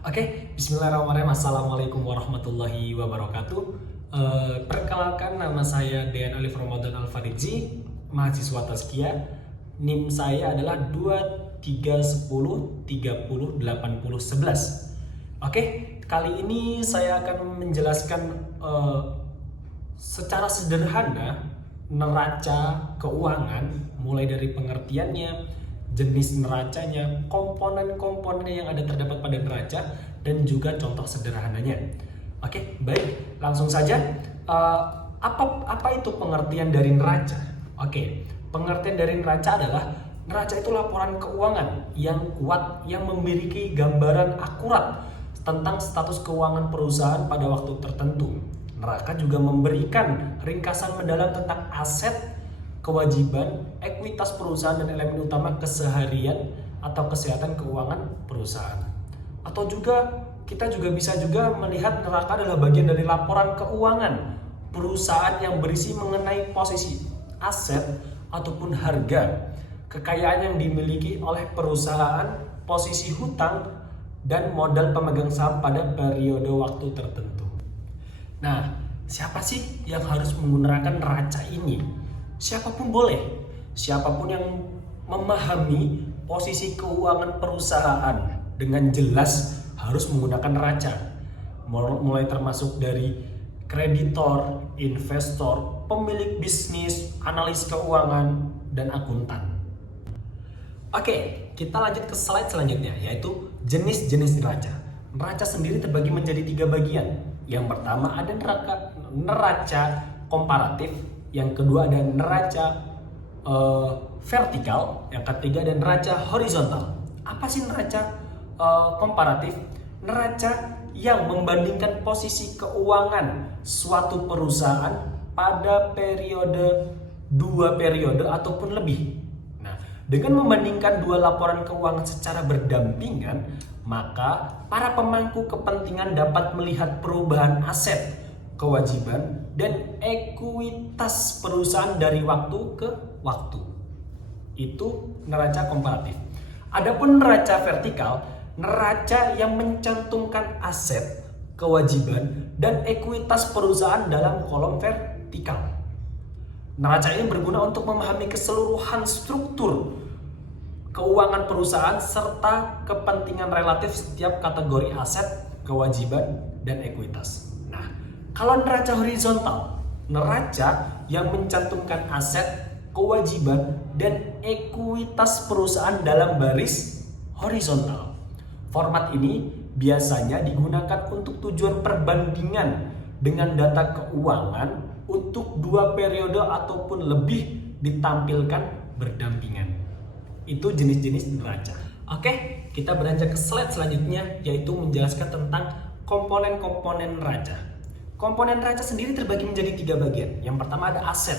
Oke, bismillahirrahmanirrahim. Assalamualaikum warahmatullahi wabarakatuh. Perkenalkan, nama saya Dean Alif Ramadan Al-Faridzi, mahasiswa Tazkiyah. NIM saya adalah 2310308011. Oke, kali ini saya akan menjelaskan secara sederhana neraca keuangan, mulai dari pengertiannya, jenis neracanya, komponen-komponen yang ada terdapat pada neraca, dan juga contoh sederhananya. Oke, baik, langsung saja. Apa itu pengertian dari neraca? Oke, pengertian dari neraca adalah neraca itu laporan keuangan yang kuat yang memiliki gambaran akurat tentang status keuangan perusahaan pada waktu tertentu. Neraca juga memberikan ringkasan mendalam tentang aset, kewajiban, ekuitas perusahaan, dan elemen utama keseharian atau kesehatan keuangan perusahaan. Atau juga kita bisa melihat neraca adalah bagian dari laporan keuangan perusahaan yang berisi mengenai posisi aset ataupun harga, kekayaan yang dimiliki oleh perusahaan, posisi hutang, dan modal pemegang saham pada periode waktu tertentu. Nah, siapa sih yang harus menggunakan neraca ini? Siapapun boleh, siapapun yang memahami posisi keuangan perusahaan dengan jelas harus menggunakan neraca. Mulai termasuk dari kreditor, investor, pemilik bisnis, analis keuangan, dan akuntan. Oke, kita lanjut ke slide selanjutnya, yaitu jenis-jenis neraca. Neraca sendiri terbagi menjadi 3 bagian. Yang pertama ada neraca komparatif, yang kedua ada neraca vertikal, yang ketiga ada neraca horizontal. Apa sih neraca komparatif? Neraca yang membandingkan posisi keuangan suatu perusahaan pada dua periode ataupun lebih. Nah, dengan membandingkan dua laporan keuangan secara berdampingan, maka para pemangku kepentingan dapat melihat perubahan aset, kewajiban, dan ekuitas perusahaan dari waktu ke waktu. Itu neraca komparatif. Adapun neraca vertikal, neraca yang mencantumkan aset, kewajiban, dan ekuitas perusahaan dalam kolom vertikal. Neraca ini berguna untuk memahami keseluruhan struktur keuangan perusahaan serta kepentingan relatif setiap kategori aset, kewajiban, dan ekuitas. Kalau neraca horizontal, neraca yang mencantumkan aset, kewajiban, dan ekuitas perusahaan dalam baris horizontal. Format ini biasanya digunakan untuk tujuan perbandingan dengan data keuangan untuk 2 periode ataupun lebih ditampilkan berdampingan. Itu jenis-jenis neraca. Oke, kita beranjak ke slide selanjutnya, yaitu menjelaskan tentang komponen-komponen neraca. Komponen neraca sendiri terbagi menjadi 3 bagian. Yang pertama ada aset,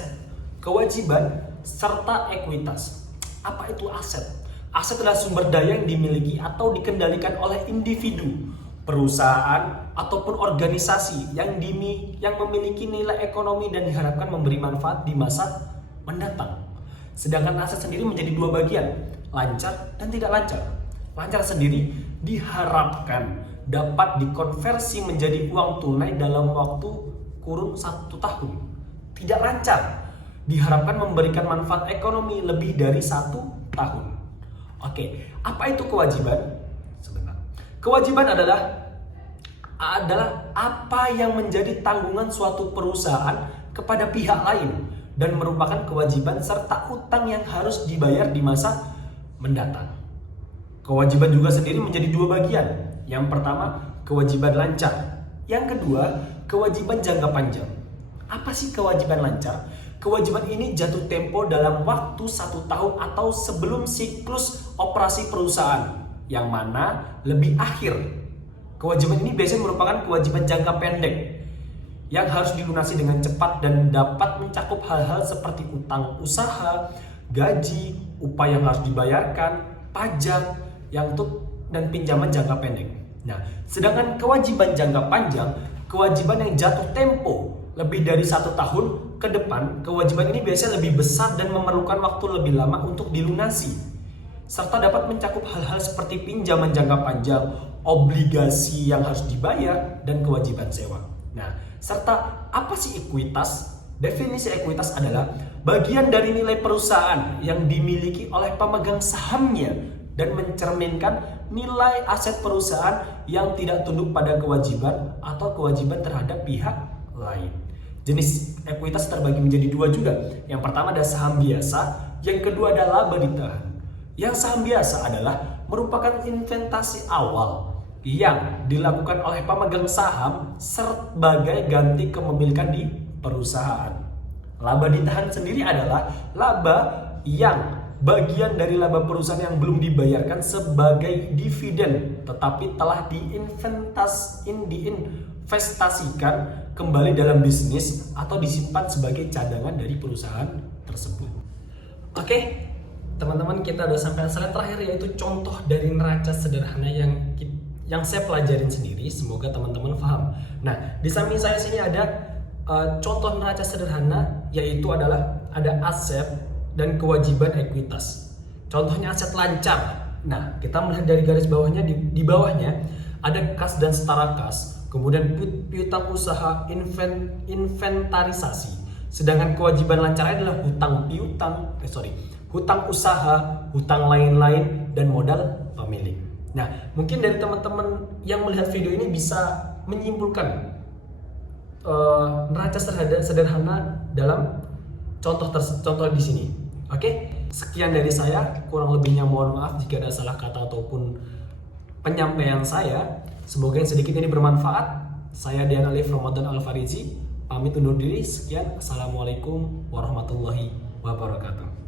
kewajiban, serta ekuitas. Apa itu aset? Aset adalah sumber daya yang dimiliki atau dikendalikan oleh individu, perusahaan, ataupun organisasi yang memiliki nilai ekonomi dan diharapkan memberi manfaat di masa mendatang. Sedangkan aset sendiri menjadi 2 bagian, lancar dan tidak lancar. Lancar sendiri diharapkan dapat dikonversi menjadi uang tunai dalam waktu kurun 1 tahun. Tidak lancar diharapkan memberikan manfaat ekonomi lebih dari 1 tahun. Oke, apa itu kewajiban? Sebentar. Kewajiban adalah apa yang menjadi tanggungan suatu perusahaan kepada pihak lain dan merupakan kewajiban serta utang yang harus dibayar di masa mendatang. Kewajiban juga sendiri menjadi 2 bagian. Yang pertama, kewajiban lancar. Yang kedua, kewajiban jangka panjang. Apa sih kewajiban lancar? Kewajiban ini jatuh tempo dalam waktu 1 tahun atau sebelum siklus operasi perusahaan, yang mana lebih akhir. Kewajiban ini biasanya merupakan kewajiban jangka pendek yang harus dilunasi dengan cepat dan dapat mencakup hal-hal seperti utang usaha, gaji, upah yang harus dibayarkan, pajak, dan pinjaman jangka pendek. Nah, sedangkan kewajiban jangka panjang, kewajiban yang jatuh tempo lebih dari 1 tahun ke depan, kewajiban ini biasanya lebih besar dan memerlukan waktu lebih lama untuk dilunasi. serta dapat mencakup hal-hal seperti pinjaman jangka panjang, obligasi yang harus dibayar, dan kewajiban sewa. Nah, serta apa sih ekuitas? Definisi ekuitas adalah bagian dari nilai perusahaan yang dimiliki oleh pemegang sahamnya dan mencerminkan nilai aset perusahaan yang tidak tunduk pada kewajiban atau kewajiban terhadap pihak lain. Jenis ekuitas terbagi menjadi dua juga. Yang pertama ada saham biasa, yang kedua ada laba ditahan. Yang saham biasa adalah merupakan investasi awal yang dilakukan oleh pemegang saham sebagai ganti kepemilikan di perusahaan. Laba ditahan sendiri adalah laba yang bagian dari laba perusahaan yang belum dibayarkan sebagai dividen tetapi telah diinvestasikan kembali dalam bisnis atau disimpan sebagai cadangan dari perusahaan tersebut. Oke, teman-teman, kita udah sampai slide terakhir, yaitu contoh dari neraca sederhana yang saya pelajarin sendiri. Semoga teman-teman paham. Nah, di samping saya sini ada contoh neraca sederhana, yaitu adalah ada aset dan kewajiban ekuitas. Contohnya aset lancar. Nah, kita melihat dari garis bawahnya, di bawahnya ada kas dan setara kas, kemudian piutang usaha, inventarisasi. Sedangkan kewajiban lancar adalah hutang usaha, hutang lain-lain, dan modal pemilik. Nah, mungkin dari teman-teman yang melihat video ini bisa menyimpulkan neraca sederhana dalam contoh di sini. Oke, sekian dari saya. Kurang lebihnya mohon maaf jika ada salah kata ataupun penyampaian saya. Semoga yang sedikit ini bermanfaat. Saya Dian Alif Ramadan Al-Farizi, pamit undur diri. Sekian, assalamualaikum warahmatullahi wabarakatuh.